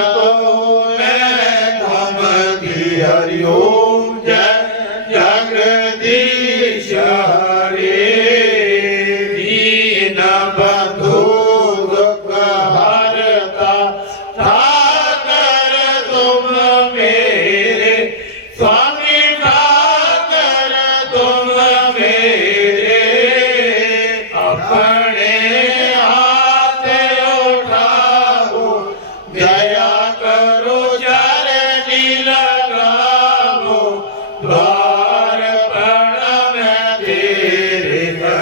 Santo.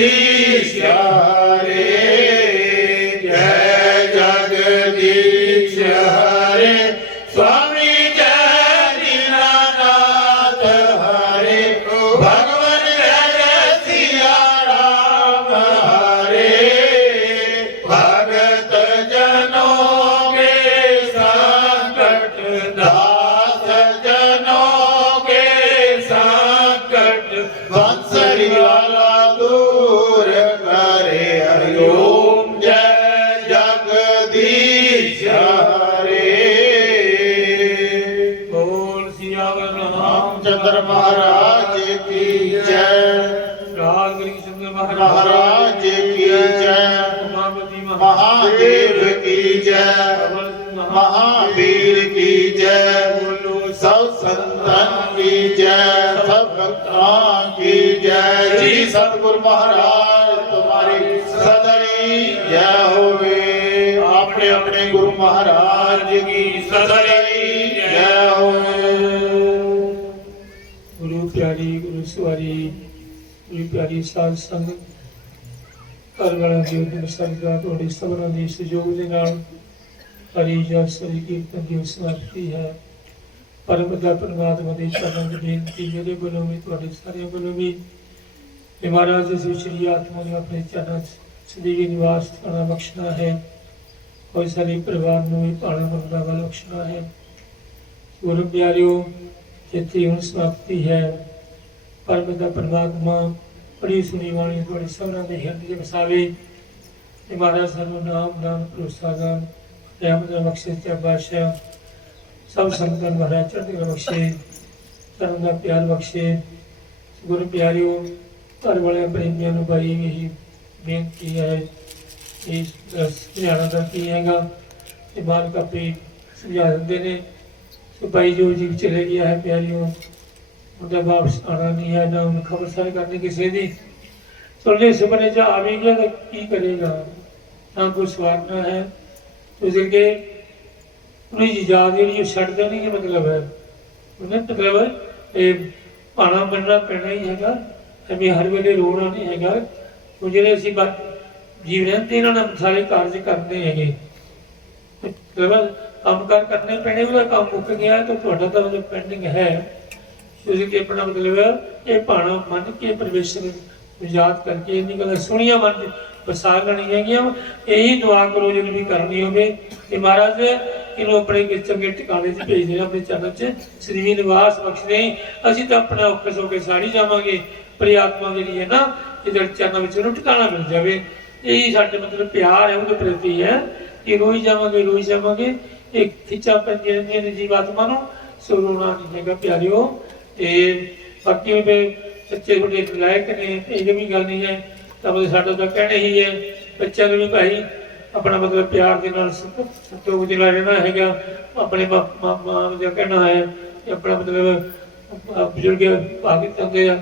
Krishna Hare ਮਹਾਰਾਜ ਕੀ ਜੈ। ਰਾਗਰੀ ਸਿੰਘ ਮਹਾਰਾਜ ਕੀ ਜੈ। ਉਮਾਪਤੀ ਮਹਾਦੇਵ ਕੀ ਜੈ। ਮਹਾਵੀਰ ਕੀ ਜੈ। ਸਭ ਸੰਤਾਂ ਕੀ ਜੈ। ਸਭ ਭਗਤਾਂ ਕੀ ਜੈ। ਜੀ ਸਤਿਗੁਰ ਮਹਾਰਾਜ ਤੁਹਾਡੀ ਸਦਰੀ ਜੈ ਹੋਵੇ। ਆਪਣੇ ਆਪਣੇ ਗੁਰੂ ਮਹਾਰਾਜ ਕੀ ਸਦਰੀ ਜੀ ਪਿਆਰੀ ਸਾਧ ਸੰਗਤ ਘਰ ਜੀ ਦੇ ਸਰਦਾ ਤੁਹਾਡੇ ਸਭਨਾਂ ਦੇ ਸਹਿਯੋਗ ਦੇ ਨਾਲ ਹਰੀ ਜਸ ਸ੍ਰੀ ਕੀਰਤਨ ਦੀ ਸਮਾਪਤੀ ਹੈ। ਪਰਮ ਪਰਮਾਤਮਾ ਦੇ ਚਰਨਾਂ ਦੀ ਬੇਨਤੀ, ਮੇਰੇ ਵੱਲੋਂ ਵੀ, ਤੁਹਾਡੇ ਸਾਰਿਆਂ ਵੱਲੋਂ ਵੀ ਇਹ ਮਹਾਰਾਜ ਜੀ ਸ੍ਰੀ ਆਤਮਾ ਦੇ ਆਪਣੇ ਚਰਨਾਂ ਸਦੀਵੀ ਨਿਵਾਸ ਥਾਣਾ ਬਖਸ਼ਣਾ ਹੈ। ਕੋਈ ਸਾਰੇ ਪਰਿਵਾਰ ਨੂੰ ਵੀ ਪਾਣਾ ਬੰਦਾ ਵਾਲਾ ਬਖਸ਼ਣਾ ਹੈ। ਗੁਰੂ ਪਿਆਰਿਓ, ਜਿੱਥੇ ਹੁਣ ਸਮਾਪਤੀ ਹੈ, ਪਰਮ ਪਰਮਾਤਮਾ ਬੜੀ ਸੁਣੀ ਵਾਲੀ ਤੁਹਾਡੇ ਸਭਨਾਂ ਦੇ ਹਿਰਦੇ 'ਚ ਵਸਾਵੇ। ਤੇ ਮਹਾਰਾਜ ਸਾਨੂੰ ਨਾਮ ਦਾਨ ਭਰੋਸਾ ਦਾਨ ਰਹਿਮਤ ਦਾ ਬਖਸ਼ੇ ਤੇ ਬਾਦਸ਼ਾਹ ਸਭ ਸੰਗਤਾਂ ਮਹਾਰਾਜ ਚੜ੍ਹਦੀ ਕਲਾ ਬਖਸ਼ੇ, ਧਰਮ ਦਾ ਪਿਆਰ ਬਖਸ਼ੇ। ਗੁਰੂ ਪਿਆਰਿਓ, ਘਰ ਵਾਲਿਆਂ, ਪ੍ਰੇਮੀਆਂ ਨੂੰ ਬੜੀ ਇਹੀ ਬੇਨਤੀ ਹੈ ਇਸ ਸਮਝਾਉਣਾ ਦਾ ਕੀ ਹੈਗਾ ਤੇ ਬਾਲ ਕਾਪੀ ਸੁਝਾ ਦਿੰਦੇ ਨੇ। ਸੋ ਭਾਈ ਜੋ ਜੀ ਚਲੇ ਗਿਆ ਹੈ ਪਿਆਰਿਓ ਉਹਦਾ ਵਾਪਸ ਆਣਾ ਨਹੀਂ ਹੈ, ਨਾ ਉਹਨੂੰ ਖਬਰ ਸਾਰ ਕਰਨੀ ਕਿਸੇ ਦੀ। ਸੁਣਨੇ ਸੁਪਨੇ ਚ ਆ ਵੀ ਗਿਆ ਤਾਂ ਕੀ ਕਰੇਗਾ? ਨਾ ਕੋਈ ਸਵਾਰਨਾ ਹੈ। ਉਸ ਕੇ ਉਹਦੀ ਯਾਦ ਜਿਹੜੀ ਉਹ ਛੱਡਦਾ ਨਹੀਂ ਇਹ ਮਤਲਬ ਹੈ। ਉਹਨੇ ਮਤਲਬ ਇਹ ਪਾਣਾ ਮੰਨਣਾ ਪੈਣਾ ਹੀ ਐਵੇਂ ਹਰ ਵੇਲੇ ਰੋਣਾ ਨਹੀਂ ਹੈਗਾ। ਉਹ ਜਿਹੜੇ ਅਸੀਂ ਬਾ- ਜੀਵ ਇਹਨਾਂ ਨਾਲ ਸਾਰੇ ਕਾਰਜ ਕਰਦੇ ਹੈਗੇ। ਮਤਲਬ ਕੰਮ ਕਾਰ ਕਰਨੇ ਪੈਣੇ, ਉਹਦਾ ਕੰਮ ਮੁੱਕ ਗਿਆ ਤਾਂ ਤੁਹਾਡਾ ਤਾਂ ਉਹ ਪੈਂਡਿੰਗ ਹੈ। ਤੁਸੀਂ ਕਿ ਆਪਣਾ ਮਤਲਬ ਇਹ ਭਾਣਾ ਮੰਨ ਕੇ ਪਰਮੇਸ਼ਰ ਨੂੰ ਯਾਦ ਕਰਕੇ ਇੰਨੀ ਗੱਲਾਂ ਸੁਣੀਆਂ ਮਨ 'ਚ ਵਸਾ ਹੈਗੀਆਂ ਇਹੀ ਦੁਆ ਕਰੋ ਜਦੋਂ ਵੀ ਕਰਨੀ ਹੋਵੇ। ਕਿ ਮਹਾਰਾਜ, ਇਹਨੂੰ ਆਪਣੇ ਕਿ ਚੰਗੇ ਟਿਕਾਣੇ 'ਚ ਭੇਜ ਦੇਣਾ, ਆਪਣੇ ਚਰਨ 'ਚ ਸ੍ਰੀ ਨਿਵਾਸ ਬਖਸ਼ਦੇ ਅਸੀਂ ਤਾਂ ਆਪਣਾ ਔਖੇ ਸੌਖੇ ਸਾੜੀ ਜਾਵਾਂਗੇ, ਪਰ ਆਤਮਾ ਜਿਹੜੀ ਹੈ ਨਾ ਇਹਦੇ ਚਰਨਾਂ ਵਿੱਚ ਉਹਨੂੰ ਟਿਕਾਣਾ ਮਿਲ ਜਾਵੇ। ਇਹੀ ਸਾਡੇ ਮਤਲਬ ਪਿਆਰ ਹੈ, ਉਹਦੇ ਪ੍ਰਤੀ ਹੈ। ਕਿ ਰੋਈ ਜਾਵਾਂਗੇ ਰੋਈ ਜਾਵਾਂਗੇ। ਇੱਕ ਖਿੱਚਾ ਪੈਂਦੀਆਂ ਰਹਿੰਦੀਆਂ ਨੇ ਜੀਵਾਤਮਾ ਨੂੰ। ਸੋ ਰੋਣਾ ਨਹੀਂ ਹੈਗਾ, ਪਿਆਰਿਓ। ਤੇ ਬਾਕੀ ਉਹ ਬੱਚੇ ਤੁਹਾਡੇ ਲਾਇਕ ਨੇ ਇਹ ਵੀ ਗੱਲ ਨਹੀਂ ਹੈ, ਤਾਂ ਮਤਲਬ ਸਾਡਾ ਤਾਂ ਕਹਿਣਾ ਹੀ ਹੈ, ਬੱਚਿਆਂ ਨੂੰ ਵੀ ਭਾਈ ਆਪਣਾ ਮਤਲਬ ਪਿਆਰ ਦੇ ਨਾਲ ਸੰਤੋਖ ਦੇ ਨਾਲ ਰਹਿਣਾ ਹੈਗਾ, ਆਪਣੇ ਮਾਂ ਮਾਂ ਦਾ ਕਹਿਣਾ ਹੈ ਕਿ ਆਪਣਾ ਮਤਲਬ ਬਜ਼ੁਰਗ ਭਾਗਿਤ ਹੁੰਦੇ ਆ,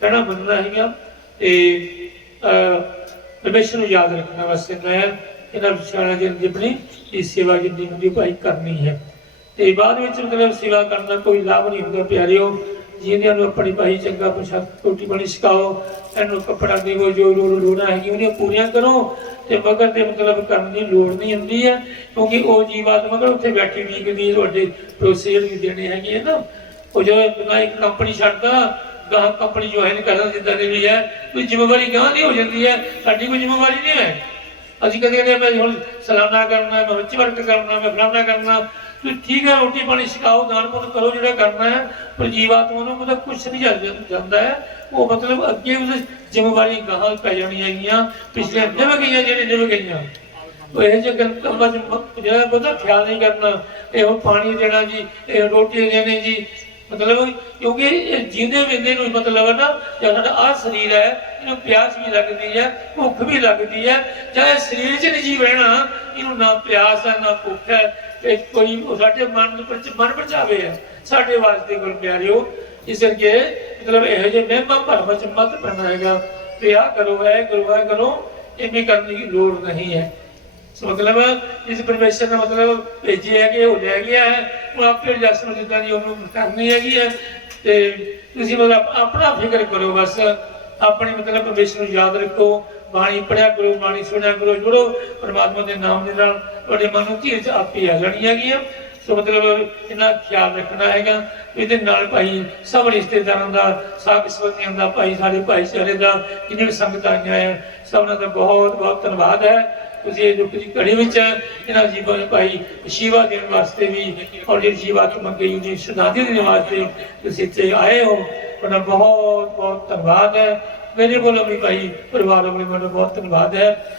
ਕਹਿਣਾ ਮੰਨਣਾ ਹੈਗਾ ਤੇ, ਅਹ ਪਰਮੇਸ਼ਰ ਨੂੰ ਯਾਦ ਰੱਖਣਾ ਵਾਸਤੇ ਮੈਂ ਇਹਨਾਂ ਵਿਚਾਰਾਂ ਦੀ ਜਿਪਣੀ ਦੀ ਸੇਵਾ ਜਿੰਨੀ ਹੁੰਦੀ ਭਾਈ ਕਰਨੀ ਹੈ। ਤੇ ਬਾਅਦ ਵਿੱਚ ਮਤਲਬ ਸੇਵਾ ਕਰਨ ਦਾ ਕੋਈ ਲਾਭ ਨਹੀਂ ਹੁੰਦਾ ਪਿਆਰਿਓ ਜਿਹਨਾਂ ਨੂੰ ਆਪਣੀ ਭਾਈ ਚੰਗਾ ਪੁਸ਼ਾਕ ਰੋਟੀ ਪਾਣੀ ਸਿਖਾਓ, ਇਹਨੂੰ ਕੱਪੜਾ ਦੇਵੋ, ਜੋ ਲੋੜਾਂ ਹੈਗੀ, ਉਹਦੀਆਂ ਪੂਰੀਆਂ ਕਰੋ ਤੇ ਮਗਰ ਦੇ ਮਤਲਬ ਕਰਨ ਦੀ ਲੋੜ ਨਹੀਂ ਹੁੰਦੀ ਹੈ ਕਿਉਂਕਿ ਉਹ ਜੀਵਾਤ ਮਗਰ ਉੱਥੇ ਬੈਠੀ ਡੀਕਦੀ ਤੁਹਾਡੇ ਪ੍ਰੋਸੇਡ ਵੀ ਦੇਣੇ ਹੈਗੇ ਨਾ। ਉਹ ਜੋ ਬਿਨਾਂ ਇੱਕ ਕੰਪਨੀ ਛੱਡਦਾ ਗਾਹ ਕੰਪਨੀ ਜੁਆਇਨ ਕਰਦਾ, ਜਿੱਦਾਂ ਦੀ ਵੀ ਹੈ, ਕੋਈ ਜ਼ਿੰਮੇਵਾਰੀ ਗਾਹ ਨਹੀਂ ਹੋ ਜਾਂਦੀ ਹੈ, ਸਾਡੀ ਕੋਈ ਜ਼ਿੰਮੇਵਾਰੀ ਨਹੀਂ ਹੈ। ਅਸੀਂ ਕਦੇ ਕਹਿੰਦੇ ਮੈਂ ਹੁਣ ਸਲਾਨਾ ਕਰਨਾ, ਮੈਂ ਉੱਚ ਵਰਕ ਕਰਨਾ, ਮੈਂ ਫਲਾਨਾ ਕਰਨਾ ਤੁਸੀਂ ਠੀਕ ਹੈ ਰੋਟੀ ਪਾਣੀ ਸਿਖਾਓ ਦਾਨ ਪੁੰਨ ਕਰੋ ਜਿਹੜਾ ਕਰਨਾ ਹੈ ਪਰ ਜੀਵਾਤਮਾ ਨੂੰ ਮਤਲਬ ਕੁਝ ਨਹੀਂ ਜਾ- ਜਾਂਦਾ ਹੈ। ਉਹ ਮਤਲਬ ਅੱਗੇ ਉਸ ਜ਼ਿੰਮੇਵਾਰੀ ਗਾਹਾਂ ਪੈ ਜਾਣੀਆਂ ਹੈਗੀਆਂ ਪਿਛਲੇ ਨਿਭ ਗਈਆਂ ਜਿਹੜੇ ਨਿਭ ਗਈਆਂ। ਉਹ ਇਹ ਗੱਲ ਕੰਮਾਂ ਜਿਹੜਾ ਬਹੁਤਾ ਖਿਆਲ ਨਹੀਂ ਕਰਨਾ। ਇਹ ਪਾਣੀ ਦੇਣਾ ਜੀ ਇਹ ਰੋਟੀ ਦੇਣੀ ਜੀ ਮਤਲਬ ਕਿਉਂਕਿ ਇਹ ਜਿੰਦੇ ਵਿੰਦੇ ਨੂੰ ਮਤਲਬ ਹੈ ਨਾ ਜੇ ਸਾਡਾ ਆਹ ਸਰੀਰ ਹੈ, ਇਹਨੂੰ ਪਿਆਸ ਵੀ ਲੱਗਦੀ ਹੈ, ਭੁੱਖ ਵੀ ਲੱਗਦੀ ਹੈ ਚਾਹੇ ਸਰੀਰ 'ਚ ਨਹੀਂ ਜੀ ਰਹਿਣਾ ਇਹਨੂੰ ਨਾ ਪਿਆਸ ਹੈ, ਨਾ ਭੁੱਖ ਹੈ, ਤੇ ਕੋਈ ਸਾਡੇ ਮਨ ਨੂੰ ਮਨ ਪਰਚਾਵੇ ਹੈ, ਸਾਡੇ ਵਾਸਤੇ ਗੁਰ ਪਿਆਰਿਓ, ਇਸ ਕਰਕੇ ਮਤਲਬ ਇਹੋ ਜਿਹੇ ਮਹਿਮਾ ਭਰਮ ਚ ਮਤ ਪੈਣਾ ਹੈਗਾ, ਤੇ ਆ ਕਰੋ ਹੈ ਗੁਰੂ ਹੈ ਕਰੋ ਇਹ ਵੀ ਕਰਨ ਦੀ ਲੋੜ ਨਹੀਂ ਹੈ। ਮਤਲਬ ਇਸ ਪਰਮੇਸ਼ਰ ਨੇ ਮਤਲਬ ਭੇਜੀ ਹੈ ਕਿ ਉਹ ਲੈ ਗਿਆ ਹੈ। ਉਹ ਆਪੇ ਜਸਮ ਜਿੱਦਾਂ ਦੀ ਉਹਨੂੰ ਕਰਨੀ ਹੈਗੀ ਹੈ। ਤੇ ਤੁਸੀਂ ਮਤਲਬ ਆਪਣਾ ਫਿਕਰ ਕਰੋ ਬਸ। ਆਪਣੇ ਮਤਲਬ ਪਰਮੇਸ਼ਰ ਨੂੰ ਯਾਦ ਰੱਖੋ। ਬਾਣੀ ਪੜਿਆ ਕਰੋ, ਬਾਣੀ ਸੁਣਿਆ ਕਰੋ, ਜੁੜੋ। ਪਰਮਾਤਮਾ ਦੇ ਨਾਮ ਦੇ ਨਾਲ ਤੁਹਾਡੇ ਮਨ ਨੂੰ ਧੀਰਜ ਆਪੇ ਆ ਜਾਣੀ ਹੈਗੀਆਂ ਸੋ ਮਤਲਬ ਇਹਨਾਂ ਖਿਆਲ ਰੱਖਣਾ ਹੈਗਾ। ਇਹਦੇ ਨਾਲ ਭਾਈ ਸਭ ਰਿਸ਼ਤੇਦਾਰਾਂ ਦਾ ਸਾਥ ਸੰਬੰਧੀਆਂ ਦਾ, ਭਾਈ ਸਾਡੇ ਭਾਈਚਾਰੇ ਦਾ ਜਿੰਨੇ ਵੀ ਸੰਗਤਾਂ ਆਈਆਂ ਹੈ ਸਭਨਾਂ ਦਾ ਬਹੁਤ ਬਹੁਤ ਧੰਨਵਾਦ ਹੈ। ਤੁਸੀਂ ਇਹ ਦੁੱਖ ਦੀ ਘੜੀ ਵਿੱਚ ਇਹਨਾਂ ਜੀਵਨ ਭਾਈ ਸ਼ਿਵਾ ਦੇਣ ਵਾਸਤੇ ਵੀ ਔਰ ਜਿਹੜੀ ਜੀਵਾ ਤੋਂ ਮੰਗੀ ਉਹਦੀ ਸ਼ਰਧਾਂਜਲੀ ਦੇਣ ਵਾਸਤੇ ਤੁਸੀਂ ਇੱਥੇ ਆਏ ਹੋ। ਤੁਹਾਡਾ ਬਹੁਤ ਬਹੁਤ ਧੰਨਵਾਦ ਹੈ। ਮੇਰੇ ਵੱਲੋਂ ਵੀ ਭਾਈ, ਪਰਿਵਾਰ ਵੱਲੋਂ ਮੈਨੂੰ ਬਹੁਤ ਧੰਨਵਾਦ ਹੈ।